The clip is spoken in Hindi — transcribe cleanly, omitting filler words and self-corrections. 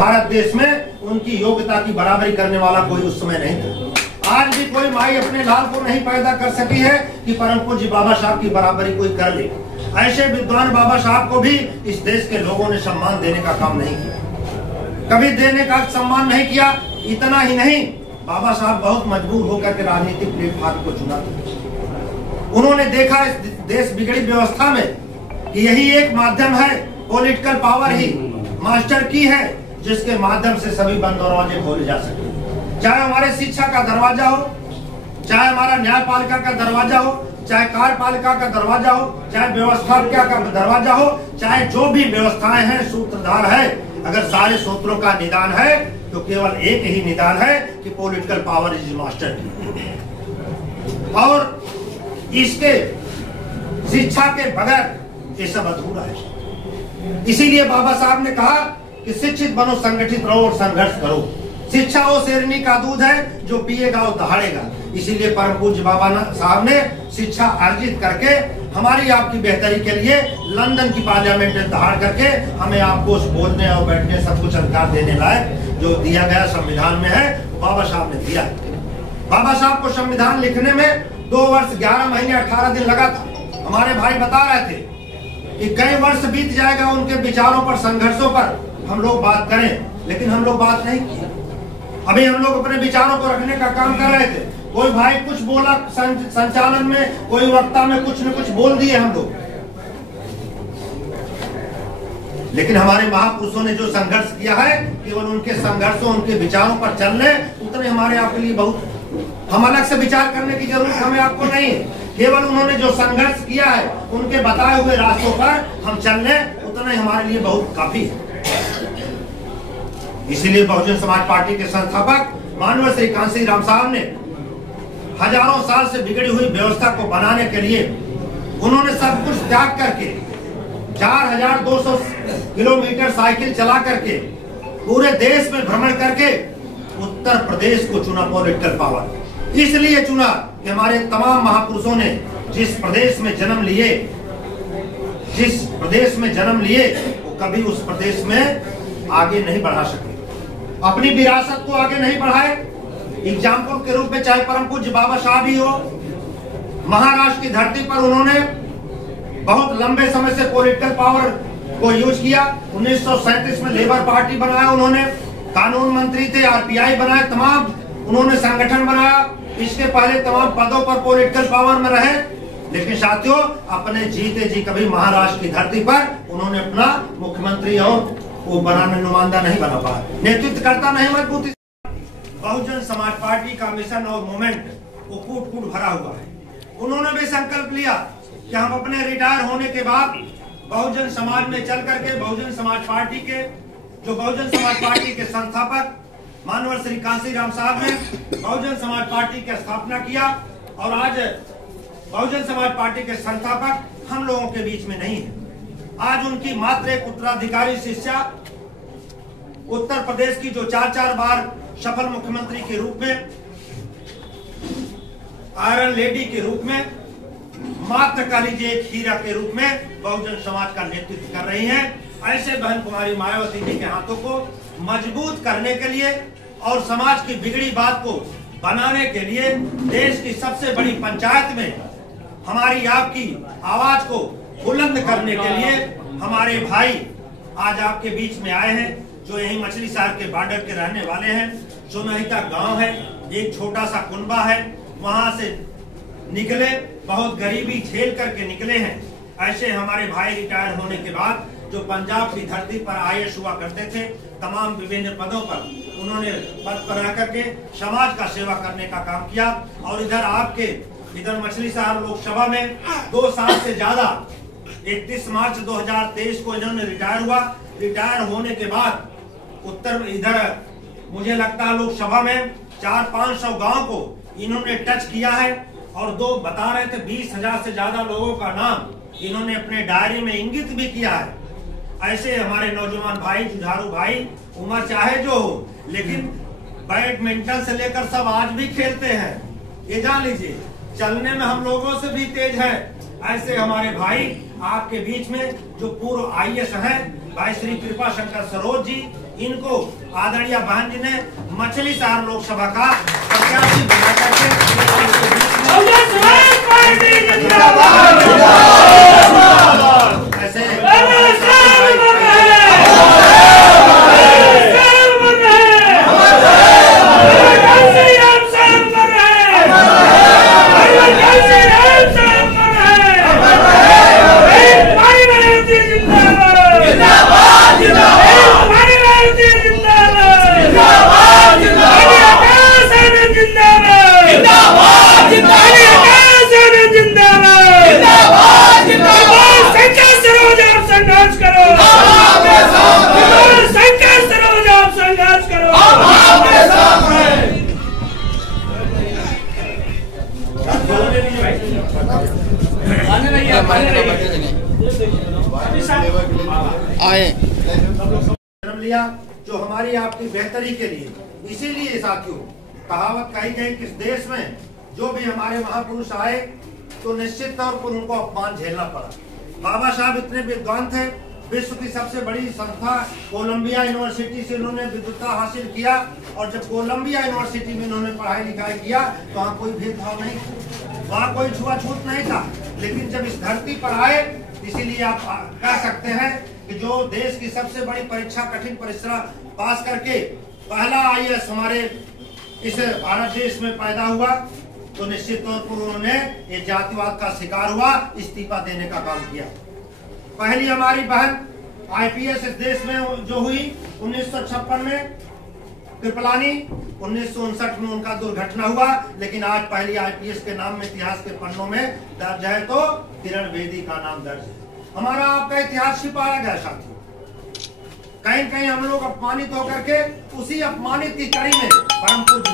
भारत देश में उनकी योग्यता की बराबरी करने वाला कोई उस समय नहीं था। आज भी कोई माई अपने लाल को नहीं पैदा कर सकी है कि परम पूज्य बाबा साहब की बराबरी कोई कर ले। ऐसे विद्वान बाबा साहब को भी इस देश के लोगों ने सम्मान देने का काम नहीं किया, कभी देने का सम्मान नहीं किया। इतना ही नहीं, बाबा साहब बहुत मजबूर होकर के राजनीतिक प्लेटफॉर्म को चुना। उन्होंने देखा इस देश बिगड़ी व्यवस्था में कि यही एक माध्यम है, पॉलिटिकल पावर ही मास्टर की है, जिसके माध्यम से सभी बंद दरवाजे खोले जा सके। चाहे हमारे शिक्षा का दरवाजा हो, चाहे हमारा न्यायपालिका का दरवाजा हो, चाहे कार्यपालिका का दरवाजा हो, चाहे व्यवस्थापिका का दरवाजा हो, चाहे जो भी व्यवस्थाएं हैं, सूत्रधार है, अगर सारे सूत्रों का निदान है तो केवल एक ही निदान है कि पॉलिटिकल पावर इज मास्टर की। और इसके शिक्षा के बगैर ये सब अधूरा है। इसीलिए बाबा साहब ने कहा कि शिक्षित बनो, संगठित रहो और संघर्ष करो। शिक्षा वो शेरनी का दूध है, जो पिएगा वो दहाड़ेगा। इसीलिए परम पूज्य बाबा साहब ने शिक्षा अर्जित करके हमारी आपकी बेहतरी के लिए लंदन की पार्लियामेंट में दहाड़ करके हमें आपको बोलने और बैठने सब कुछ अधिकार देने लायक जो दिया गया संविधान में है, बाबा साहब ने दिया। बाबा साहब को संविधान लिखने में 2 वर्ष 11 महीने 18 दिन लगा था। हमारे भाई बता रहे थे कि कई वर्ष बीत जाएगा उनके विचारों पर, संघर्षों पर हम लोग बात करें, लेकिन हम लोग बात नहीं किए। अभी हम लोग अपने विचारों को रखने का काम कर रहे थे। कोई भाई कुछ बोला संचालन में, कोई वक्ता में कुछ न कुछ बोल दिए हम लोग, लेकिन हमारे महापुरुषों ने जो संघर्ष किया है, केवल उनके संघर्षों, उनके विचारों पर चलने उतने हमारे आपके लिए बहुत। हम अलग से विचार करने की जरूरत हमें आपको नहीं है। केवल उन्होंने जो संघर्ष किया है, उनके बताए हुए रास्तों पर हम चलने उतना हमारे लिए बहुत काफी है। इसीलिए बहुजन समाज पार्टी के संस्थापक माननीय श्री कांसी राम साहब ने हजारों साल से बिगड़ी हुई व्यवस्था को बनाने के लिए उन्होंने सब कुछ त्याग करके 4200 किलोमीटर साइकिल चला करके पूरे देश में भ्रमण करके उत्तर प्रदेश को चुना पॉलिटिकल पावर। इसलिए चुना कि हमारे तमाम महापुरुषों ने जिस प्रदेश में जन्म लिए वो कभी उस प्रदेश में आगे नहीं बढ़ा सके, अपनी विरासत को आगे नहीं बढ़ाए। एग्जाम्पल के रूप में चाहे परम पूज्य बाबा साहब ही हो, महाराष्ट्र की धरती पर उन्होंने बहुत लंबे समय से पॉलिटिकल पावर को यूज किया। 1937 में लेबर पार्टी बनाया उन्होंने, कानून मंत्री थे, आरपीआई बनाए, तमाम उन्होंने संगठन बनाया। इसके पहले तमाम पदों पर पॉलिटिकल पावर में रहे, लेकिन साथियों अपने जीते जी कभी महाराष्ट्र की धरती पर उन्होंने अपना मुख्यमंत्री और वो बनाने नुमाइंदा नहीं बना पाया, नेतृत्व करता नहीं मजबूती। बहुजन समाज पार्टी का मिशन और मूवमेंट वो कूट कूट भरा हुआ है। उन्होंने भी संकल्प लिया कि हम अपने रिटायर होने के बाद बहुजन समाज में चल करके बहुजन समाज पार्टी के संस्थापक माननीय श्री कांसी राम साहब ने बहुजन समाज पार्टी की स्थापना किया। और आज बहुजन समाज पार्टी के संस्थापक हम लोगों के बीच में नहीं है। आज उनकी मात्र एक उत्तराधिकारी शिष्या उत्तर प्रदेश की जो 4 बार सफल मुख्यमंत्री के रूप में, आयरन लेडी के रूप में, मात्र कह लीजिए एक हीरा के रूप में बहुजन समाज का नेतृत्व कर रही हैं, ऐसे बहन कुमारी मायावती जी के हाथों को मजबूत करने के लिए और समाज की बिगड़ी बात को बनाने के लिए देश की सबसे बड़ी पंचायत में हमारी आपकी आवाज को बुलंद करने के लिए हमारे भाई आज आपके बीच में आए हैं, जो यही मछली शहर के बॉर्डर के रहने वाले हैं। सोनहिता गांव है, एक छोटा सा कुनबा है, वहां से निकले, बहुत गरीबी झेल करके निकले हैं। ऐसे हमारे भाई रिटायर होने के बाद जो पंजाब की धरती पर आईएएस हुआ करते थे, तमाम विभिन्न पदों पर उन्होंने पद पर रह करके समाज का सेवा करने का काम किया। और इधर मछली शहर लोकसभा में 2 साल से ज्यादा 31 मार्च 2023 को इन्होंने रिटायर हुआ। रिटायर होने के बाद मुझे लगता है लोकसभा में 400-500 गांव को इन्होंने टच किया है। और बता रहे थे 20,000 से ज्यादा लोगों का नाम इन्होंने अपने डायरी में इंगित भी किया है। ऐसे हमारे नौजवान भाई, जुझारू भाई, उम्र चाहे जो हो, लेकिन बैडमिंटन से लेकर सब आज भी खेलते हैं, ये जान लीजिए। चलने में हम लोगों से भी तेज है। ऐसे हमारे भाई आपके बीच में जो पूर्व आईएएस हैं, भाई श्री कृपा शंकर सरोज जी, इनको आदरणीय बहन जी ने मछली शहर लोकसभा का प्रत्याशी बना करके जन्म लिया जो हमारी आपकी बेहतरी के लिए। इसीलिए साथियों कहावत कही गई कि इस देश में जो भी हमारे महापुरुष आए तो निश्चित तौर पर उनको अपमान झेलना पड़ा। बाबा साहब इतने विद्वान थे, विश्व की सबसे बड़ी संस्था कोलंबिया यूनिवर्सिटी से इन्होंने विद्वता हासिल किया और जब कोलंबिया यूनिवर्सिटी में इन्होंने पढ़ाई लिखाई किया तो वहाँ कोई भेदभाव नहीं था, वहाँ कोई छुआछूत नहीं था। लेकिन जब इस धरती पर आए, इसीलिए आप कह सकते हैं कि जो देश की सबसे बड़ी परीक्षा कठिन परीक्षा पास करके पहला IAS हमारे इस भारत देश में पैदा हुआ, तो निश्चित तौर पर उन्होंने ये जातिवाद का शिकार हुआ, इस्तीफा देने का काम किया। पहली हमारी बहन IPS इस देश में जो हुई 1956 में कृपलानी, 1959 में उनका दुर्घटना हुआ, लेकिन आज पहली IPS के नाम में इतिहास के पन्नों में दर्ज है तो किरण बेदी का नाम दर्ज है। हमारा आपका इतिहास छिपाया गया साथियों, कहीं कहीं हम लोग अपमानित होकर के उसी अपमानित की कड़ी में परम पूज्य